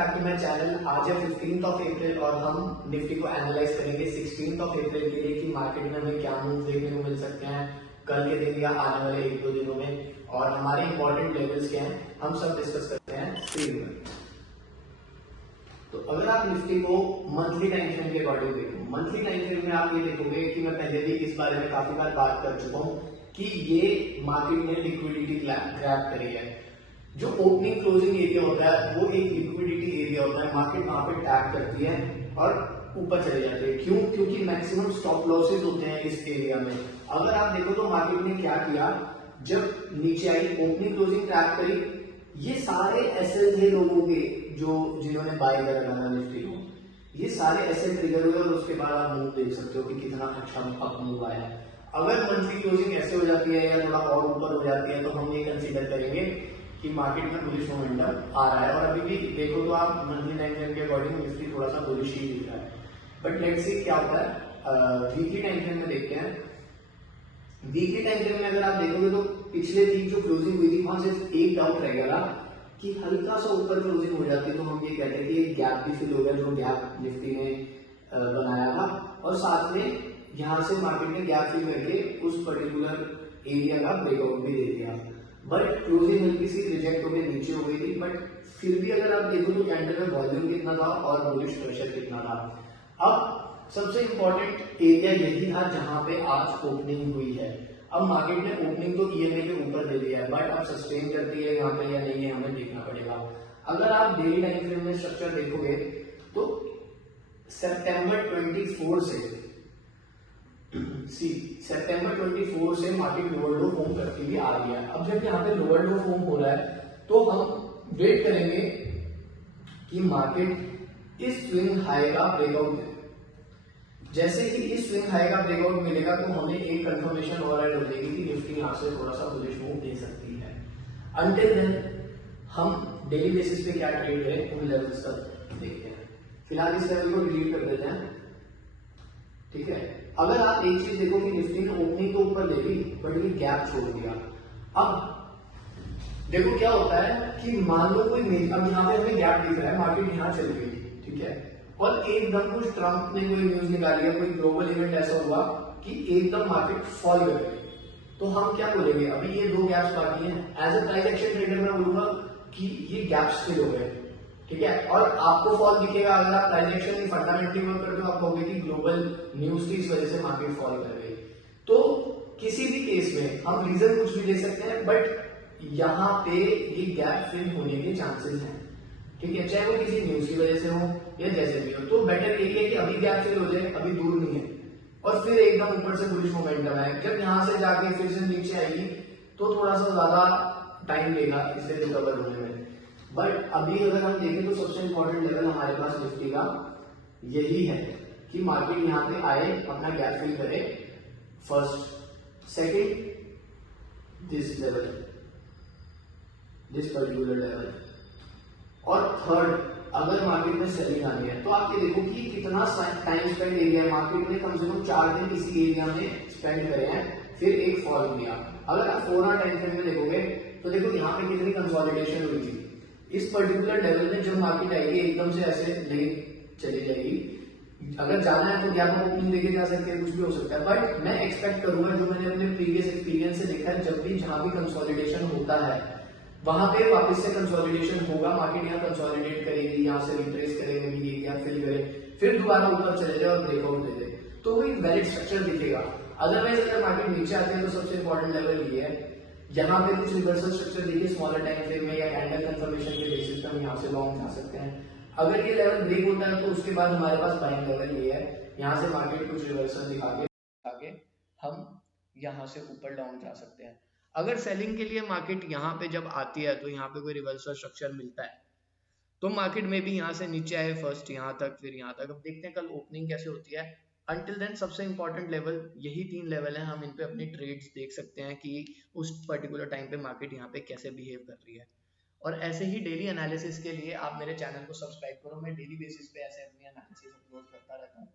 Back to my channel. आज है 15th of April और हम निफ्टी को एनालाइज करेंगे 16th ऑफ अप्रैल के लिए कि मार्केट में हमें क्या मूव देखने को मिल सकते हैं कल के दिन या आने वाले 1-2 दिनों में, और हमारे इंपॉर्टेंट लेवल्स क्या हैं हम सब डिस्कस करते हैं स्क्रीन पर। तो अगर आप निफ्टी को मंथली टाइम फ्रेम के अकॉर्डिंग देखो, मंथली टाइम फ्रेम में आप ये देखोगे कि मैं पहले भी इस बारे में काफी बार बात कर चुका हूँ कि ये मार्केट ने लिक्विडिटी ग्रैब करी है। जो ओपनिंग क्लोजिंग एरिया होता है वो एक लिक्विडिटी एरिया होता है, मार्केट वहां पे टैप करती है और ऊपर चले जाते हैं। क्यों? क्योंकि मैक्सिमम स्टॉप लॉसेज होते हैं इस एरिया में। अगर आप देखो तो मार्केट ने क्या किया, जब नीचे आई ओपनिंग क्लोजिंग ट्रैप करी, ये सारे एसएल थे लोगों के जो जिन्होंने बाय करा था निफ्टी को, ये सारे एसएल ट्रिगर हुए और उसके बाद आप मूव देख सकते हो कि कितना अच्छा अप मूव आया है। अगर मंथली क्लोजिंग ऐसे हो जाती है या थोड़ा और ऊपर हो जाती है तो हम ये कंसीडर करेंगे कि मार्केट में बुलिश मोमेंटम आ रहा है। और अभी भी देखो तो आप मंथली टाइम फ्रेम के अकॉर्डिंग निफ्टी थोड़ा सा बुलिश ही दिख रहा है, बट लेट्स सी क्या होता है। वीकली टाइम फ्रेम में देखते हैं। वीकली टाइम फ्रेम में अगर आप देखोगे तो पिछले वीक जो क्लोजिंग हुई थी वहां सिर्फ एक डाउट रह गया कि हल्का सा ऊपर क्लोजिंग हो जाती तो हम ये कहते हैं कि एक गैप भी फिल हो गया, जो गैप निफ्टी ने बनाया था, और साथ में यहाँ से मार्केट ने गैप फिल करके उस पर्टिकुलर एरिया का ब्रेकआउट भी दे दिया। बट क्लोजिंग हल्की सी रिजेक्ट होकर नीचे हो गई थी, बट फिर भी अगर आप देखो तो कैंडल में वॉल्यूम कितना था और बुलिश प्रेशर कितना था। अब सबसे इंपॉर्टेंट एरिया यही था जहां पे आज ओपनिंग हुई है। अब मार्केट ने ओपनिंग तो ईएमए के ऊपर दे दिया है, बट अब सस्टेन करती है यहाँ पे या नहीं है हमें देखना पड़ेगा। अगर आप डेली टाइम फ्रेम में स्ट्रक्चर देखोगे तो सितंबर 24 से मार्केट लोअर लो फॉर्म करती हुई आ रही है। अब जब यहाँ पे लोअर लो फॉर्म हो रहा है तो हम वेट करेंगे कि मार्केट इस स्विंग हाई का ब्रेकआउट दे। जैसे ही इस स्विंग हाई का ब्रेकआउट मिलेगा तो हमें एक कंफर्मेशन और ऐड हो जाएगी कि निफ्टी यहाँ से थोड़ा सा बुलिश मूव दे सकती है। अंटिल देन हम डेली बेसिस पे क्या ट्रेड है उन लेवल्स तक देखते हैं। फिलहाल इस लेवल को डिलीट कर देते हैं, ठीक है। अगर आप एक चीज देखो कि निफ्टी ने ओपनिंग तो ऊपर ले ली बट ये गैप छोड़ दिया। अब देखो क्या होता है कि मान लो कोई अब यहाँ पे हमें गैप दिख रहा है, मार्केट यहाँ चल गई, ठीक है, और एकदम कुछ ट्रम्प ने कोई न्यूज निकाली है, कोई ग्लोबल इवेंट ऐसा हुआ कि एकदम मार्केट फॉल कर गई, तो हम क्या बोलेंगे? अभी ये दो गैप्स बाकी हैं। As a price action trader मैं बोलूंगा कि ये गैप्स फिल हो गए, ठीक है। और आपको फॉल दिखेगा अगर आप प्राइस एक्शन फंडामेंटली वर्क करते हो, आप कहोगे कि ग्लोबल न्यूज की इस वजह से मार्केट फॉल कर गई। तो किसी भी केस में हम रीजन कुछ भी दे सकते हैं, बट यहाँ पे ये गैप फिल होने के चांसेस हैं, ठीक है, चाहे वो किसी न्यूज की वजह से हो या जैसे भी हो। तो बेटर यही है कि अभी गैप फिल हो जाए, अभी दूर नहीं है, और फिर एकदम ऊपर से बुलिश मोमेंटम आए। जब यहाँ से जाके फिर से नीचे आएगी तो थोड़ा सा ज्यादा टाइम लेगा इसे रिकवर होने में। बट अभी अगर हम देखें तो सबसे इंपॉर्टेंट लेवल हमारे पास निफ्टी का यही है कि मार्केट यहाँ पे आए, अपना गैप फिल करे, first, second this level, this particular level, और थर्ड अगर मार्केट में सेलिंग आनी है तो आप ये देखो कि कितना टाइम स्पेंड एरिया है। मार्केट ने कम से कम 4 दिन इसी एरिया में स्पेंड करे हैं, फिर एक फॉल किया। अगर आप 4 आवर टाइम फ्रेम में देखोगे तो देखो यहाँ पे कितनी कंसोलिडेशन हुई थी। इस पर्टिकुलर लेवल में जब मार्केट आएगी एकदम से ऐसे नहीं चली जाएगी। अगर जाना है तो गैप ओपनिंग लेके जा सकते हैं, कुछ भी हो सकता है, बट मैं एक्सपेक्ट करूंगा, जो मैंने अपने प्रीवियस एक्सपीरियंस से देखा है, जब भी जहां भी कंसोलिडेशन होता है वहां पे वापस से कंसोलिडेशन होगा। मार्केट यहाँ कंसोलिडेट करेगी, यहाँ से रिट्रेस करेगी, ये गैप फिल करे, फिर दोबारा ऊपर चले जाए और ब्रेकआउट दे दे, तो वो एक वैलिड स्ट्रक्चर दिखेगा। अदरवाइज अगर मार्केट नीचे आते हैं तो सबसे इंपॉर्टेंट लेवल ये है, यहाँ पे कुछ रिवर्सल स्ट्रक्चर देखिए स्मॉलर टाइम फ्रेम में या कैंडल कंफर्मेशन के बेसिस पे हम यहाँ से लॉन्ग जा सकते हैं। अगर ये लेवल ब्रेक होता है तो उसके बाद हमारे पास बाइंग लेवल ये है, यहाँ से मार्केट कुछ रिवर्सल दिखा के हम यहाँ से ऊपर लॉन्ग जा सकते हैं। अगर सेलिंग के लिए मार्केट यहाँ पे जब आती है तो यहाँ पे कोई रिवर्सल स्ट्रक्चर मिलता है तो मार्केट में भी यहाँ से नीचे आए, फर्स्ट यहाँ तक, फिर यहाँ तक। अब देखते हैं कल ओपनिंग कैसे होती है। अंटिल देन सबसे इंपॉर्टेंट लेवल यही 3 लेवल है, हम इन पे अपनी ट्रेड्स देख सकते हैं कि उस पर्टिकुलर टाइम पे मार्केट यहाँ पे कैसे बिहेव कर रही है। और ऐसे ही डेली एनालिसिस के लिए आप मेरे चैनल को सब्सक्राइब करो, मैं डेली बेसिस पे ऐसे अपनी एनालिसिस अपलोड करता रहता हूँ।